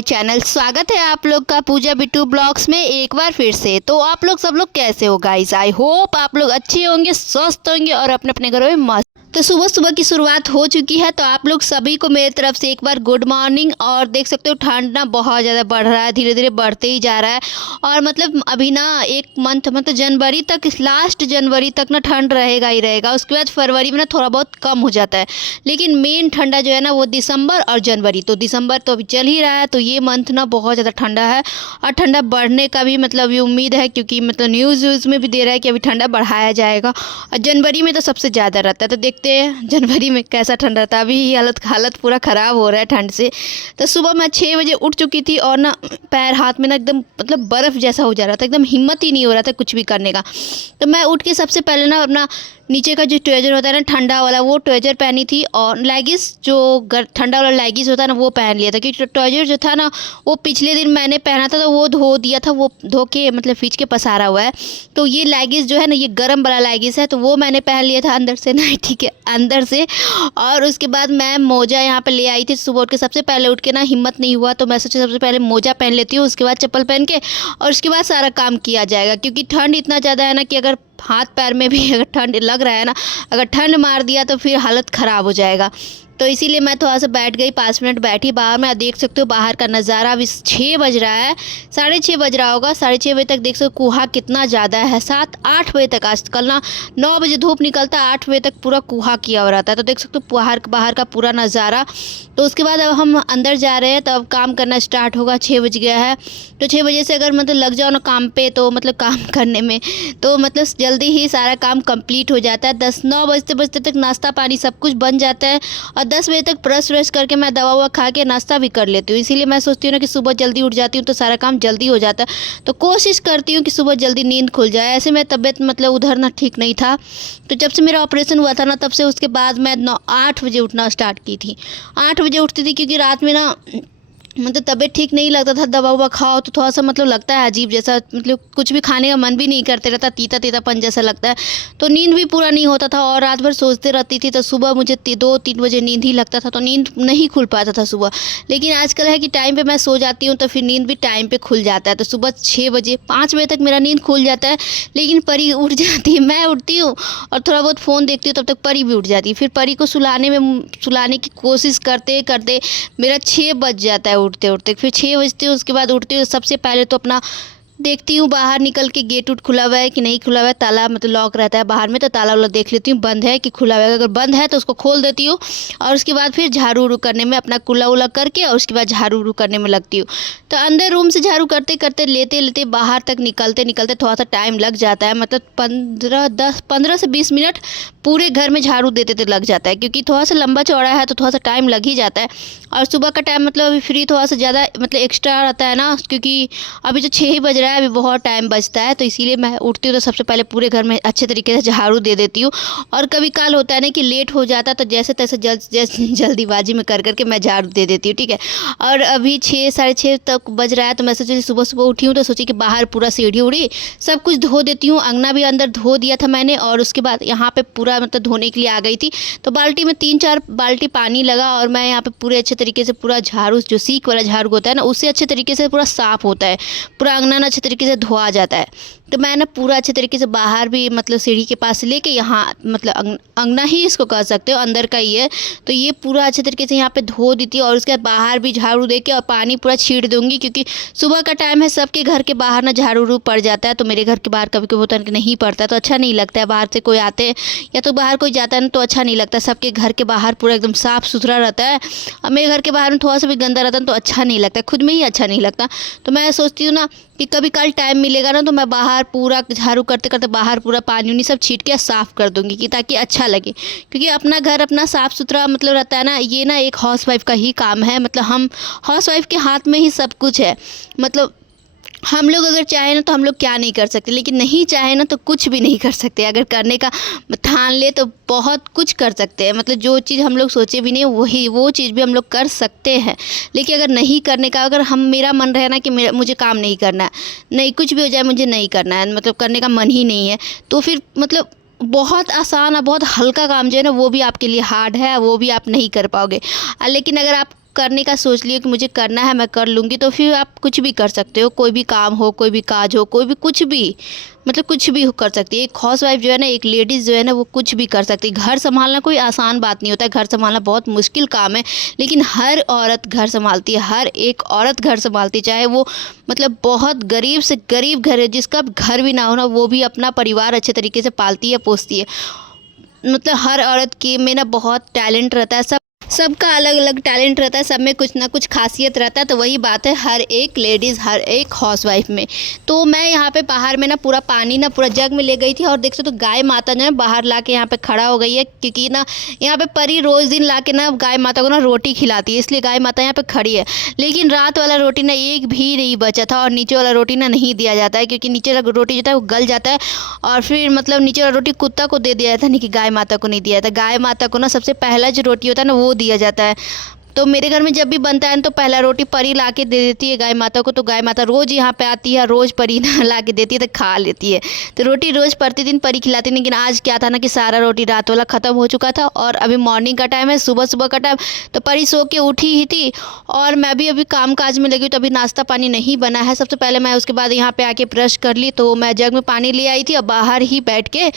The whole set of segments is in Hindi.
My channel. स्वागत है आप लोग का पूजा बिट्टू ब्लॉग्स में एक बार फिर से। तो आप लोग सब लोग कैसे हो गाइस? आई होप आप लोग अच्छे होंगे, स्वस्थ होंगे और अपने अपने घरों में मस्त। तो सुबह सुबह की शुरुआत हो चुकी है, तो आप लोग सभी को मेरी तरफ से एक बार गुड मॉर्निंग। और देख सकते हो ठंड ना बहुत ज़्यादा बढ़ रहा है, धीरे धीरे बढ़ते ही जा रहा है। और मतलब अभी ना एक मंथ मतलब जनवरी तक, लास्ट जनवरी तक ना ठंड रहेगा ही रहेगा। उसके बाद फरवरी में ना थोड़ा बहुत कम हो जाता है, लेकिन मेन ठंडा जो है ना वो दिसंबर और जनवरी। तो दिसंबर तो अभी चल ही रहा है, तो ये मंथ ना बहुत ज़्यादा ठंडा है और ठंडा बढ़ने का भी मतलब ये उम्मीद है, क्योंकि मतलब न्यूज़ में भी दे रहा है कि अभी ठंडा बढ़ाया जाएगा। और जनवरी में तो सबसे ज़्यादा रहता है, तो देखते हैं जनवरी में कैसा ठंड रहता है। अभी ही हालत पूरा ख़राब हो रहा है ठंड से। तो सुबह मैं 6 बजे उठ चुकी थी और ना पैर हाथ में ना एकदम मतलब बर्फ़ जैसा हो जा रहा था, एकदम हिम्मत ही नहीं हो रहा था कुछ भी करने का। तो मैं उठ के सबसे पहले ना अपना नीचे का जो ट्राउज़र होता है ना ठंडा वाला, वो ट्राउज़र पहनी थी और लेगिंस जो ठंडा वाला लेगिंस होता है ना वो पहन लिया था। क्योंकि ट्राउज़र जो था ना वो पिछले दिन मैंने पहना था, तो वो धो दिया था, वो धो के मतलब खींच के पसारा हुआ है। तो ये लेगिंस जो है ना ये गर्म वाला लेगिंस है, तो वो मैंने पहन लिया था अंदर से, नाइटी के अंदर से। और उसके बाद मैं मोजा यहाँ पर ले आई थी सुबह उठ के। सबसे पहले उठ के ना हिम्मत नहीं हुआ, तो मैं सोचा सबसे पहले मोजा पहन लेती हूँ, उसके बाद चप्पल पहन के और उसके बाद सारा काम किया जाएगा। क्योंकि ठंड इतना ज़्यादा है ना कि अगर हाथ पैर में भी अगर ठंड लग रहा है ना, अगर ठंड मार दिया तो फिर हालत ख़राब हो जाएगा। तो इसीलिए मैं थोड़ा सा बैठ गई, 5 मिनट बैठी बाहर में। देख सकते हो बाहर का नज़ारा। अभी 6 बज रहा है, 6:30 बज रहा होगा। 6:30 बजे तक देख सकते हो कुहा कितना ज़्यादा है। 7-8 बजे तक, आजकल ना 9 बजे धूप निकलता है, 8 बजे तक पूरा कुहा किया हुआ रहता है। तो देख सकते हो बाहर का पूरा नज़ारा। तो उसके बाद अब हम अंदर जा रहे हैं, तो अब काम करना स्टार्ट होगा। 6 बज गया है, तो 6 बजे से अगर मतलब लग जाओ ना काम पे, तो मतलब काम करने में तो मतलब जल्दी ही सारा काम कंप्लीट हो जाता है। 9 बजते बजते तक नाश्ता पानी सब कुछ बन जाता है और 10 बजे तक ब्रश व्रश करके मैं दवा ववा खा के नाश्ता भी कर लेती हूँ। इसीलिए मैं सोचती हूँ ना कि सुबह जल्दी उठ जाती हूँ तो सारा काम जल्दी हो जाता है। तो कोशिश करती हूँ कि सुबह जल्दी नींद खुल जाए। ऐसे में तबीयत मतलब उधर ना ठीक नहीं था, तो जब से मेरा ऑपरेशन हुआ था ना तब से उसके बाद मैं 8 बजे उठना स्टार्ट की थी। 8 बजे उठती थी, क्योंकि रात में ना मतलब तबीयत ठीक नहीं लगता था। दवा ववा खाओ तो थोड़ा सा मतलब लगता है अजीब जैसा, मतलब कुछ भी खाने का मन भी नहीं करते रहता, तीता तीतापन जैसा लगता है। तो नींद भी पूरा नहीं होता था और रात भर सोचते रहती थी, तो सुबह मुझे 2-3 बजे नींद ही लगता था, तो नींद नहीं खुल पाता था सुबह। लेकिन आजकल है कि टाइम पे मैं सो जाती हूँ, तो फिर नींद भी टाइम पे खुल जाता है। तो सुबह 6 बजे 5 बजे तक मेरा नींद खुल जाता है। लेकिन परी उठ जाती है, मैं उठती हूँ और थोड़ा बहुत फ़ोन देखती हूँ, तब तक परी भी उठ जाती है। फिर परी को सुलाने की कोशिश करते करते मेरा 6 बज जाता है उठते उठते। फिर 6 बजते हैं, उसके बाद उठती हूँ। सबसे पहले तो अपना देखती हूँ बाहर निकल के गेट उट खुला हुआ है कि नहीं खुला हुआ है। ताला मतलब लॉक रहता है बाहर में, तो ताला वाला देख लेती हूँ बंद है कि खुला हुआ है। अगर बंद है तो उसको खोल देती हूँ और उसके बाद फिर झाड़ू उड़ू करने में अपना कुल्ला उला करके और उसके बाद झाड़ू उड़ू करने में लगती हूँ। तो अंदर रूम से झाड़ू करते करते लेते लेते बाहर तक निकलते निकलते थोड़ा सा टाइम लग जाता है। मतलब 15 से 20 मिनट पूरे घर में झाड़ू देते देते लग जाता है, क्योंकि थोड़ा सा लंबा चौड़ा है तो थोड़ा सा टाइम लग ही जाता है। और सुबह का टाइम मतलब अभी फ्री थोड़ा सा ज़्यादा मतलब एक्स्ट्रा रहता है ना, क्योंकि अभी तो 6 ही बज रहा है, अभी बहुत टाइम बचता है। तो इसीलिए मैं उठती हूँ तो सबसे पहले पूरे घर में अच्छे तरीके से झाड़ू दे देती हूँ। और कभी काल होता है ना कि लेट हो जाता, तो जैसे तैसे जल्दीबाजी में कर करके मैं झाड़ू दे देती हूँ, ठीक है। और अभी 6 साढ़े 6 तक बज रहा है, तो मैं सोची सुबह सुबह उठी हूँ तो सोची कि बाहर पूरा सीढ़ी उड़ी सब कुछ धो देती हूँ। अंगना भी अंदर धो दिया था मैंने, और उसके बाद यहाँ पे पूरा मतलब धोने के लिए आ गई थी। तो बाल्टी में 3-4 बाल्टी पानी लगा और मैं यहाँ पे पूरे अच्छे तरीके से पूरा झाड़ू, जो सीक वाला झाड़ू होता है ना, उससे अच्छे तरीके से पूरा साफ़ होता है, पूरा अंगना ना अच्छे तरीके से धोआ जाता है। तो मैं ना पूरा अच्छे तरीके से बाहर भी मतलब सीढ़ी के पास लेके यहाँ मतलब अंगना ही इसको कह सकते हो, अंदर का ही है। तो ये पूरा अच्छे तरीके से यहाँ पे धो देती हूँ और उसके बाद बाहर भी झाड़ू दे के और पानी पूरा छीट दूँगी, क्योंकि सुबह का टाइम है, सबके घर के बाहर ना झाड़ू उड़ू पड़ जाता है। तो मेरे घर के बाहर कभी कभी होता है कि नहीं पड़ता, तो अच्छा नहीं लगता है। बाहर से कोई आते हैं या तो बाहर कोई जाता है ना तो अच्छा नहीं लगता। सबके घर के बाहर पूरा एकदम साफ़ सुथरा रहता है, और मेरे घर के बाहर में थोड़ा सा भी गंदा रहता है तो अच्छा नहीं लगता, खुद में ही अच्छा नहीं लगता। तो मैं सोचती हूँ ना कि कभी कल टाइम मिलेगा ना तो मैं बाहर पूरा झाड़ू करते करते बाहर पूरा पानी उनी सब छीट के साफ़ कर दूँगी, कि ताकि अच्छा लगे। क्योंकि अपना घर अपना साफ़ सुथरा मतलब रहता है ना, ये ना एक हाउसवाइफ का ही काम है। मतलब हम हाउसवाइफ के हाथ में ही सब कुछ है। मतलब हम लोग अगर चाहें ना तो हम लोग क्या नहीं कर सकते, लेकिन नहीं चाहे ना तो कुछ भी नहीं कर सकते। अगर करने का ठान ले तो बहुत कुछ कर सकते हैं। मतलब जो चीज़ हम लोग सोचे भी नहीं वो चीज़ भी हम लोग कर सकते हैं। लेकिन अगर नहीं करने का, अगर मेरा मन रहे ना कि मुझे काम नहीं करना है, नहीं कुछ भी हो जाए मुझे नहीं करना है, मतलब करने का मन ही नहीं है, तो फिर मतलब बहुत आसान और बहुत हल्का काम जो है ना वो भी आपके लिए हार्ड है, वो भी आप नहीं कर पाओगे। लेकिन अगर आप करने का सोच लिया कि मुझे करना है, मैं कर लूँगी, तो फिर आप कुछ भी कर सकते हो। कोई भी काम हो, कोई भी काज हो, कोई भी कुछ भी, मतलब कुछ भी कर सकती है। एक हाउसवाइफ जो है ना, एक लेडीज़ जो है ना, वो कुछ भी कर सकती है। घर संभालना कोई आसान बात नहीं होता है, घर संभालना बहुत मुश्किल काम है, लेकिन हर औरत घर संभालती है, हर एक औरत घर संभालती है। चाहे वो मतलब बहुत गरीब से गरीब घर है, जिसका घर भी ना हो ना, वो भी अपना परिवार अच्छे तरीके से पालती है, पोसती है। मतलब हर औरत के में ना बहुत टैलेंट रहता है, सबका अलग अलग टैलेंट रहता है, सब में कुछ ना कुछ खासियत रहता है। तो वही बात है हर एक लेडीज़, हर एक हाउसवाइफ में। तो मैं यहाँ पे बाहर में ना पूरा पानी ना पूरा जग में ले गई थी, और देख सकते तो गाय माता जो है बाहर ला के यहाँ पे खड़ा हो गई है, क्योंकि ना यहाँ पे परी रोज़ दिन ला के ना गाय माता को ना रोटी खिलाती है, इसलिए गाय माता यहाँ पे खड़ी है। लेकिन रात वाला रोटी ना एक भी नहीं बचा था, और नीचे वाला रोटी ना नहीं दिया जाता है, क्योंकि नीचे वाला रोटी जो था वो गल जाता है, और फिर मतलब नीचे वाला रोटी कुत्ता को दे दिया जाता है, नहीं कि गाय माता को नहीं दिया जाता। गाय माता को ना सबसे पहला जो रोटी होता है ना, वो दिया जाता है। तो मेरे घर में जब भी बनता है तो पहला रोटी परी ला के दे देती है गाय माता को। तो गाय माता रोज़ यहाँ पे आती है, रोज़ परी ना ला के देती है, तो खा लेती है। तो रोटी रोज़ प्रतिदिन परी खिलाती, लेकिन आज क्या था ना कि सारा रोटी रात वाला ख़त्म हो चुका था, और अभी मॉर्निंग का टाइम है, सुबह सुबह का टाइम। तो परी सो के उठी ही थी, और मैं भी अभी काम काज में लगी हूँ, तो अभी नाश्ता पानी नहीं बना है। सबसे पहले मैं उसके बाद यहाँ पे आके ब्रश कर ली, तो मैं जग में पानी ले आई थी, और बाहर ही बैठ के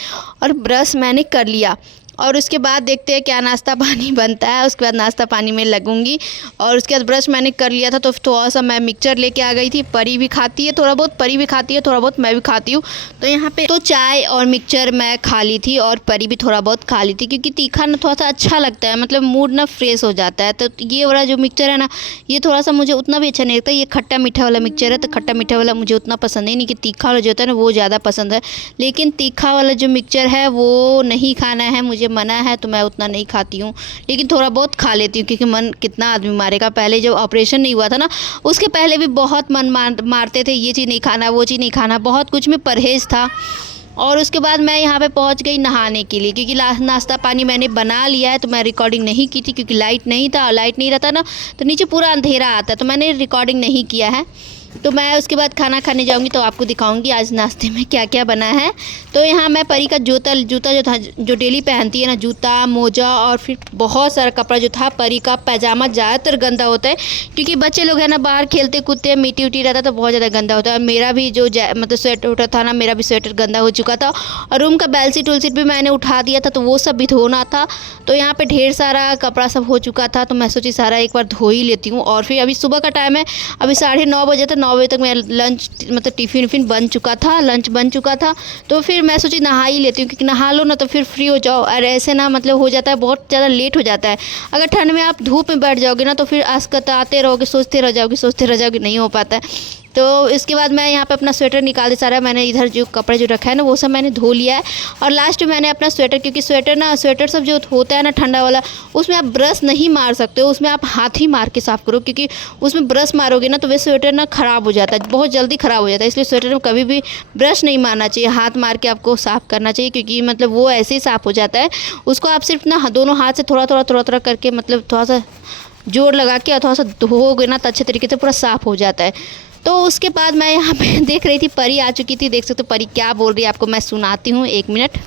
और ब्रश मैंने कर लिया। और उसके बाद देखते हैं क्या नाश्ता पानी बनता है, उसके बाद नाश्ता पानी में लगूंगी। और उसके बाद ब्रश मैंने कर लिया था, तो थोड़ा सा मैं मिक्सचर लेके आ गई थी। परी भी खाती है थोड़ा बहुत, परी भी खाती है थोड़ा बहुत, मैं भी खाती हूँ। तो यहाँ पे तो चाय और मिक्सचर मैं खा ली थी, और परी भी थोड़ा बहुत खा ली थी, क्योंकि तीखा ना थोड़ा सा अच्छा लगता है, मतलब मूड ना फ्रेश हो जाता है। तो ये वाला जो मिक्सचर है ना, ये थोड़ा सा मुझे उतना भी अच्छा नहीं लगता। ये खट्टा मीठा वाला मिक्सचर है, तो खट्टा मीठा वाला मुझे उतना पसंद नहीं कि तीखा वाला जो होता है ना, वो ज़्यादा पसंद है। लेकिन तीखा वाला जो मिक्सचर है वो नहीं खाना है, मुझे मना है, तो मैं उतना नहीं खाती हूँ। लेकिन थोड़ा बहुत खा लेती हूँ, क्योंकि मन कितना आदमी मारेगा। पहले जब ऑपरेशन नहीं हुआ था ना, उसके पहले भी बहुत मन मारते थे, ये चीज़ नहीं खाना, वो चीज़ नहीं खाना, बहुत कुछ में परहेज़ था। और उसके बाद मैं यहाँ पे पहुँच गई नहाने के लिए, क्योंकि नाश्ता पानी मैंने बना लिया है। तो मैं रिकॉर्डिंग नहीं की थी, क्योंकि लाइट नहीं था, और लाइट नहीं रहता ना तो नीचे पूरा अंधेरा आता, तो मैंने रिकॉर्डिंग नहीं किया है। तो मैं उसके बाद खाना खाने जाऊंगी, तो आपको दिखाऊंगी आज नाश्ते में क्या क्या बना है। तो यहाँ मैं परी का जूता जो था, जो डेली पहनती है ना, जूता मोजा, और फिर बहुत सारा कपड़ा जो था। परी का पैजामा ज़्यादातर गंदा होता है, क्योंकि बच्चे लोग हैं ना, बाहर खेलते कूदते हैं, मिट्टी उट्टी रहता है, तो बहुत ज़्यादा गंदा होता है। और मेरा भी जो मतलब स्वेटर उटर था ना, मेरा भी स्वेटर गंदा हो चुका था। और रूम का बेडशीट उलसीट भी मैंने उठा दिया था, तो वो सब भी धोना था। तो यहाँ पे ढेर सारा कपड़ा सब हो चुका था, तो मैं सोची सारा एक बार धो ही लेती हूँ। और फिर अभी सुबह का टाइम है, अभी 9:30 बजे, तो 9 बजे तक मेरा लंच मतलब टिफ़िन विफ़िन बन चुका था, लंच बन चुका था। तो फिर मैं सोची नहा ही लेती हूँ, क्योंकि नहा लो ना तो फिर फ्री हो जाओ। और ऐसे ना मतलब हो जाता है, बहुत ज़्यादा लेट हो जाता है। अगर ठंड में आप धूप में बैठ जाओगे ना, तो फिर आते रहोगे, सोचते रह जाओगे, नहीं हो पाता है। तो इसके बाद मैं यहाँ पे अपना स्वेटर निकाल दी सारा। मैंने इधर जो कपड़े जो रखा है ना, वो सब मैंने धो लिया है। और लास्ट में मैंने अपना स्वेटर, क्योंकि स्वेटर सब जो होता है ना ठंडा वाला, उसमें आप ब्रश नहीं मार सकते हो, उसमें आप हाथ ही मार के साफ़ करो, क्योंकि उसमें ब्रश मारोगे ना तो वे स्वेटर ना ख़राब हो जाता है, बहुत जल्दी ख़राब हो जाता है। इसलिए स्वेटर में कभी भी ब्रश नहीं मारना चाहिए, हाथ मार के आपको साफ़ करना चाहिए, क्योंकि मतलब वो ऐसे ही साफ़ हो जाता है। उसको आप सिर्फ ना दोनों हाथ से थोड़ा थोड़ा करके, मतलब थोड़ा सा जोर लगा के और थोड़ा सा धोओगे ना, तो अच्छे तरीके से पूरा साफ़ हो जाता है। तो उसके बाद मैं यहाँ पे देख रही थी, परी आ चुकी थी। देख सकते हो परी क्या बोल रही है, आपको मैं सुनाती हूँ, 1 मिनट।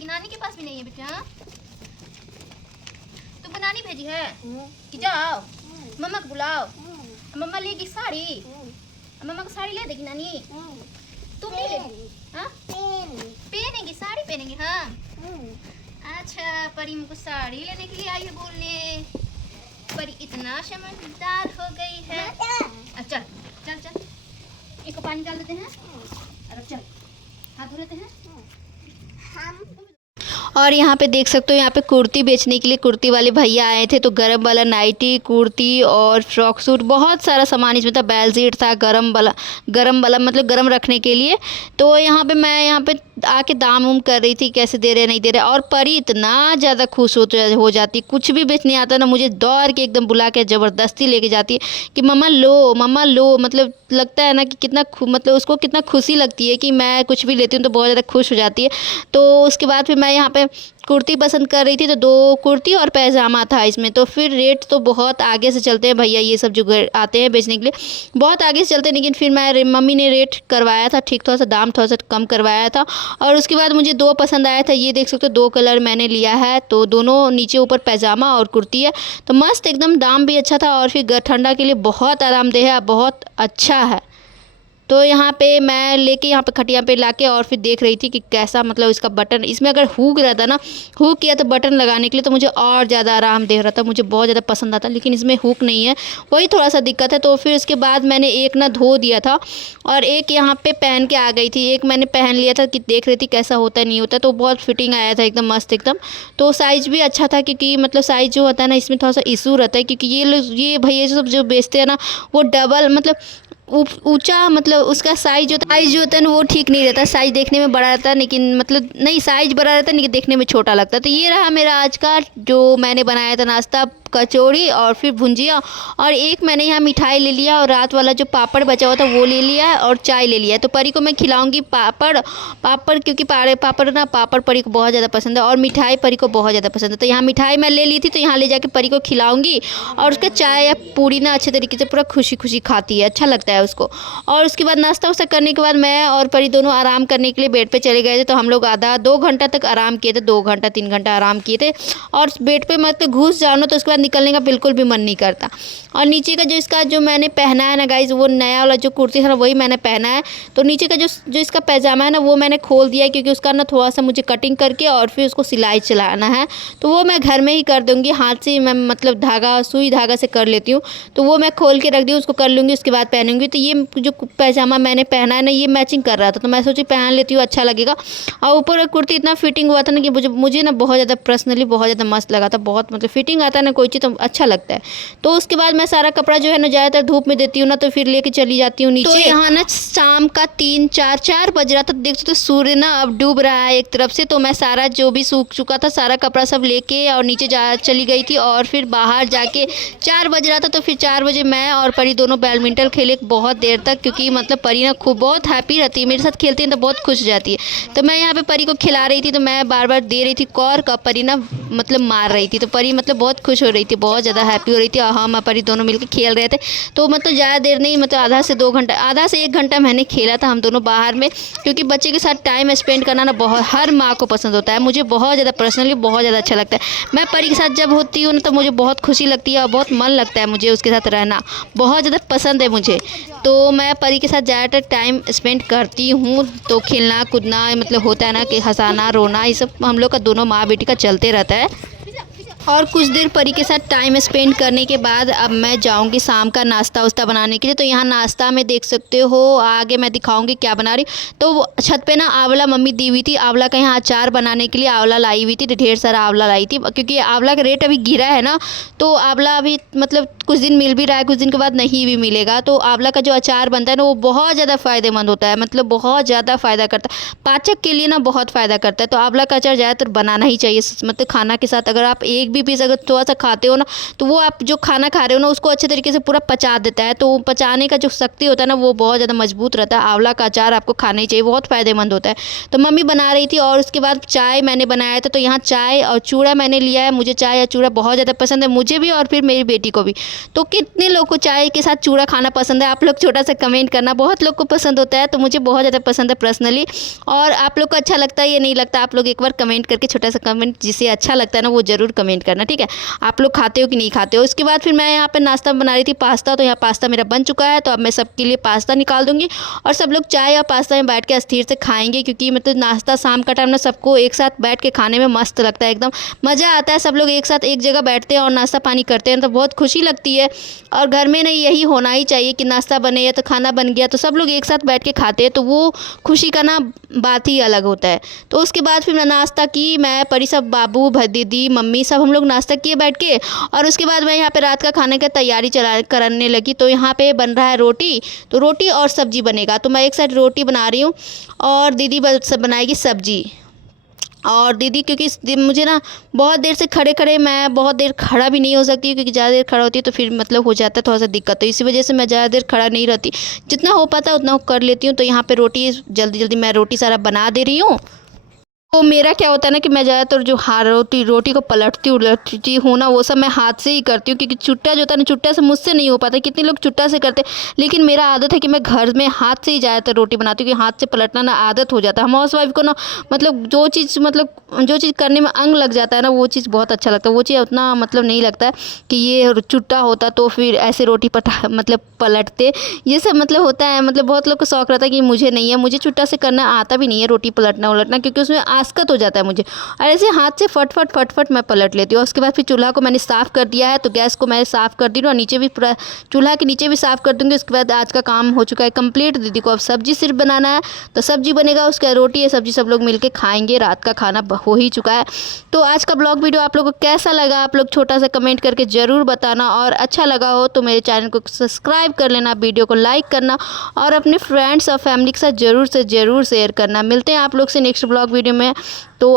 लेगी, नानी के पास भी नहीं है बेटा। तू बनानी भेजी है कि जाओ मम्मा को बुलाओ, मम्मा लेगी साड़ी, मम्मा को साड़ी ले देगी नानी, तुम नहीं लेगी? हाँ पहनेंगी, साड़ी पहनेंगी। हाँ अच्छा, परी मुझको साड़ी लेने के लिए आई है बोलने। परी इतना समझदार हो गई है। अब चल चल चल, इसको पानी डाल देते हैं और अब चल हाथ धो लेते हैं हम। और यहाँ पे देख सकते हो, यहाँ पे कुर्ती बेचने के लिए कुर्ती वाले भैया आए थे। तो गरम वाला नाइटी, कुर्ती और फ्रॉक सूट, बहुत सारा सामान इसमें था। बेलशीट था, गरम वाला मतलब गरम रखने के लिए। तो यहाँ पे मैं यहाँ पे आके दाम उम कर रही थी, कैसे दे रहे नहीं दे रहे। और परी इतना ज़्यादा खुश हो जाती, कुछ भी बेचने आता ना, मुझे दौड़ के एकदम बुला के ज़बरदस्ती लेके जाती है कि मम्मा लो। मतलब लगता है ना कि कितना मतलब उसको कितना खुशी लगती है कि मैं कुछ भी लेती हूँ तो बहुत ज़्यादा खुश हो जाती है। तो उसके बाद फिर मैं यहाँ पे कुर्ती पसंद कर रही थी, तो 2 कुर्ती और पैजामा था इसमें। तो फिर रेट तो बहुत आगे से चलते हैं भैया, ये सब जो आते हैं बेचने के लिए बहुत आगे से चलते हैं। लेकिन फिर मैं मम्मी ने रेट करवाया था ठीक, थोड़ा सा दाम थोड़ा सा कम करवाया था। और उसके बाद मुझे 2 पसंद आया था, ये देख सकते हो 2 कलर मैंने लिया है। तो दोनों नीचे ऊपर पैजामा और कुर्ती है, तो मस्त एकदम, दाम भी अच्छा था और फिर ठंडा के लिए बहुत आरामदेह है, बहुत अच्छा है। तो यहाँ पे मैं लेके यहाँ पे खटिया पे लाके और फिर देख रही थी कि कैसा मतलब इसका बटन, इसमें अगर हुक रहता ना, हुक किया तो बटन लगाने के लिए, तो मुझे और ज़्यादा आराम दे रहा था, मुझे बहुत ज़्यादा पसंद आता। लेकिन इसमें हुक नहीं है, वही थोड़ा सा दिक्कत है। तो फिर उसके बाद मैंने एक ना धो दिया था और एक यहाँ पे पहन के आ गई थी। एक मैंने पहन लिया था कि देख रही थी कैसा होता है नहीं होता, तो बहुत फिटिंग आया था एकदम मस्त एकदम। तो साइज़ भी अच्छा था, क्योंकि मतलब साइज़ जो होता है ना, इसमें थोड़ा सा इशू रहता है, क्योंकि ये भैया सब जो बेचते हैं ना, वो डबल मतलब ऊंचा, मतलब उसका साइज जो होता है ना, वो ठीक नहीं रहता। साइज देखने में बड़ा रहता है, लेकिन मतलब नहीं, साइज बड़ा रहता है लेकिन देखने में छोटा लगता है। तो ये रहा मेरा आज का जो मैंने बनाया था नाश्ता, कचौड़ी और फिर भुंजिया। और एक मैंने यहाँ मिठाई ले लिया और रात वाला जो पापड़ बचा हुआ था वो ले लिया है और चाय ले लिया है। तो परी को मैं खिलाऊंगी पापड़ क्योंकि पापड़ परी को बहुत ज़्यादा पसंद है और मिठाई परी को बहुत ज़्यादा पसंद है। तो यहाँ मिठाई मैं ले ली थी, तो यहाँ ले जाके परी को खिलाऊंगी। और उसका चाय या पूरी ना अच्छे तरीके से पूरा खुशी खाती है, अच्छा लगता है उसको। और उसके बाद नाश्ता वास्ता करने के बाद मैं और परी दोनों आराम करने के लिए बेड पे चले गए थे। तो हम लोग आधा 2 घंटा तक आराम किए थे, 2 घंटा 3 घंटा आराम किए थे। और बेड पे मतलब घुस जाओ ना, तो उसके बाद निकलने का बिल्कुल भी मन नहीं करता। और नीचे का जो इसका जो मैंने पहना है ना गाइज, वो नया वाला जो कुर्ती था ना, वही मैंने पहना है। तो नीचे का जो इसका पैजामा है ना, वो मैंने खोल दिया है, क्योंकि उसका ना थोड़ा सा मुझे कटिंग करके और फिर उसको सिलाई चलाना है। तो वो मैं घर में ही कर दूँगी, हाथ से मैं मतलब सुई धागा से कर लेती हूँ। तो वो मैं खोल के रख दी, उसको कर लूँगी, उसके बाद पहनूंगी। तो ये जो पैजामा मैंने पहना है ना, ये मैचिंग कर रहा था, तो मैं सोची पहन लेती हूँ, अच्छा लगेगा। और ऊपर कुर्ती इतना फिटिंग हुआ था ना कि मुझे ना बहुत ज़्यादा पर्सनली बहुत ज़्यादा मस्त लगा था। बहुत मतलब फिटिंग आता है ना कोई चीज़, तो अच्छा लगता है। तो उसके बाद मैं सारा कपड़ा जो है ना, ज़्यादातर धूप में देती हूँ ना, तो फिर लेके चली जाती हूँ नीचे। तो यहाँ ना शाम का 3-4 बज रहा था, देख सकते हो सूर्य ना अब डूब रहा है एक तरफ से। तो मैं सारा जो भी सूख चुका था सारा कपड़ा सब लेके और नीचे चली गई थी। और फिर बाहर जाके 4 बज रहा था, तो फिर 4 बजे मैं और परी दोनों बैडमिंटन खेले बहुत देर तक, क्योंकि मतलब परी ना खूब बहुत हैप्पी रहती है, मेरे साथ खेलती है तो बहुत खुश हो जाती है। तो मैं यहाँ पे परी को खिला रही थी, तो मैं बार बार दे रही थी कौर का, परी ना मतलब मार रही थी। तो परी मतलब बहुत खुश हो रही थी, बहुत ज़्यादा हैप्पी हो रही थी। और हम परी दोनों मिलकर खेल रहे थे। तो मतलब ज़्यादा देर नहीं, मतलब आधा से 1 घंटा मैंने खेला था हम दोनों बाहर में, क्योंकि बच्चे के साथ टाइम स्पेंड करना ना बहुत हर माँ को पसंद होता है। मुझे बहुत ज़्यादा पर्सनली बहुत ज़्यादा अच्छा लगता है। मैं परी के साथ जब होती हूँ ना, तो मुझे बहुत खुशी लगती है और बहुत मन लगता है मुझे उसके साथ रहना, बहुत ज़्यादा पसंद है मुझे। तो मैं परी के साथ ज़्यादातर टाइम स्पेंड करती हूँ। तो खेलना कूदना मतलब होता है ना कि हंसाना रोना, ये सब हम लोग का दोनों माँ बेटी का चलते रहता है। और कुछ देर परी के साथ टाइम स्पेंड करने के बाद अब मैं जाऊंगी शाम का नाश्ता वास्ता बनाने के लिए। तो यहाँ नाश्ता में देख सकते हो, आगे मैं दिखाऊंगी क्या बना रही। तो छत पे ना आंवला मम्मी दी हुई थी, आंवला का यहाँ अचार बनाने के लिए आंवला लाई हुई थी। तो ढेर सारा आंवला लाई थी, क्योंकि आंवला का रेट अभी गिरा है ना, तो आंवला अभी मतलब कुछ दिन मिल भी रहा है, कुछ दिन के बाद नहीं भी मिलेगा। तो आंवला का जो अचार बनता है ना, वो बहुत ज़्यादा फ़ायदेमंद होता है, मतलब बहुत ज़्यादा फ़ायदा करता है, पाचक के लिए ना बहुत फ़ायदा करता है। तो आंवला का अचार ज़्यादातर बनाना ही चाहिए, मतलब खाना के साथ अगर आप एक एक भी पीस अगर थोड़ा सा खाते हो ना तो वो आप जो खाना खा रहे हो ना उसको अच्छे तरीके से पूरा पचा देता है। तो पचाने का जो शक्ति होता है ना वो बहुत ज़्यादा मजबूत रहता है। आंवला का अचार आपको खाना ही चाहिए, बहुत फ़ायदेमंद होता है। तो मम्मी बना रही थी और उसके बाद चाय मैंने बनाया था। तो यहाँ चाय और चूड़ा मैंने लिया है। मुझे चाय या चूड़ा बहुत ज़्यादा पसंद है, मुझे भी और फिर मेरी बेटी को भी। तो कितने लोग को चाय के साथ चूड़ा खाना पसंद है? आप लोग छोटा सा कमेंट करना। बहुत लोग को पसंद होता है, तो मुझे बहुत ज़्यादा पसंद है पर्सनली। और आप लोग को अच्छा लगता है या नहीं लगता, आप लोग एक बार कमेंट करके छोटा सा कमेंट जिसे अच्छा लगता है ना वो ज़रूर कमेंट करना, ठीक है। आप लोग खाते हो कि नहीं खाते हो। उसके बाद फिर मैं यहाँ पे नाश्ता बना रही थी, पास्ता। तो यहाँ पास्ता मेरा बन चुका है, तो अब मैं सबके लिए पास्ता निकाल दूँगी और सब लोग चाय या पास्ता में बैठ के अस्थिर से खाएंगे, क्योंकि मतलब नाश्ता शाम का टाइम ना सबको एक साथ बैठ के खाने में मस्त लगता है, एकदम मज़ा आता है। सब लोग एक साथ एक जगह बैठते हैं और नाश्ता पानी करते हैं तो बहुत खुशी लगती है। और घर में नहीं यही होना ही चाहिए कि नाश्ता बने या तो खाना बन गया तो सब लोग एक साथ बैठ के खाते हैं, तो वो खुशी का ना बात ही अलग होता है। तो उसके बाद फिर मैं नाश्ता की, मैं परी सब बाबू दीदी मम्मी सब हम लोग नाश्ता किए बैठ के। और उसके बाद मैं यहाँ पे रात का खाने की तैयारी करने लगी। तो यहाँ पे बन रहा है रोटी, तो रोटी और सब्जी बनेगा। तो मैं एक साइड रोटी बना रही हूँ और दीदी बनाएगी सब्जी। और दीदी क्योंकि मुझे ना बहुत देर से खड़े खड़े मैं बहुत देर खड़ा भी नहीं हो सकती, क्योंकि ज़्यादा देर खड़ा होती है तो फिर मतलब हो जाता है थोड़ा सा दिक्कत। तो इसी वजह से मैं ज़्यादा देर खड़ा नहीं रहती, जितना हो पाता है उतना कर लेती हूँ। तो यहाँ पे रोटी जल्दी जल्दी मैं रोटी सारा बना दे रही हूँ। तो मेरा क्या होता है ना कि मैं ज़्यादातर जो रोटी को पलटती उलटती हूँ ना वो सब मैं हाथ से ही करती हूँ, क्योंकि चुट्टा जो होता है ना चुट्टा से मुझसे नहीं हो पाता। कितने लोग चुट्टा से करते हैं, लेकिन मेरा आदत है कि मैं घर में हाथ से ही ज़्यादातर रोटी बनाती हूँ, क्योंकि हाथ से पलटना ना आदत हो जाता है। हम हाउस वाइफ को ना मतलब जो चीज़ करने में अंग लग जाता है ना वो चीज़ बहुत अच्छा लगता है। वो चीज़ उतना मतलब नहीं लगता है कि ये चुट्टा होता तो फिर ऐसे रोटी पलटते। ये सब मतलब होता है, मतलब बहुत लोग को शौक रहता है कि मुझे नहीं है, मुझे चुट्टा से करना आता भी नहीं है रोटी पलटना उलटना, क्योंकि उसमें आस्कत हो जाता है मुझे। और ऐसे हाथ से फट मैं पलट लेती हूँ। उसके बाद फिर चूल्हा को मैंने साफ़ कर दिया है, तो गैस को मैं साफ़ कर दी हूँ और नीचे भी पूरा चूल्हा के नीचे भी साफ़ कर दूँगी। उसके बाद आज का काम हो चुका है कंप्लीट। दीदी को अब सब्जी सिर्फ बनाना है, तो सब्जी बनेगा, उसके रोटी है सब्जी सब लोग मिलके खाएंगे। रात का खाना हो ही चुका है। तो आज का ब्लॉग वीडियो आप लोगों को कैसा लगा, आप लोग छोटा सा कमेंट करके ज़रूर बताना। और अच्छा लगा हो तो मेरे चैनल को सब्सक्राइब कर लेना, वीडियो को लाइक करना और अपने फ्रेंड्स और फैमिली के साथ ज़रूर से ज़रूर शेयर करना। मिलते हैं आप लोग से नेक्स्ट ब्लॉग वीडियो में। तो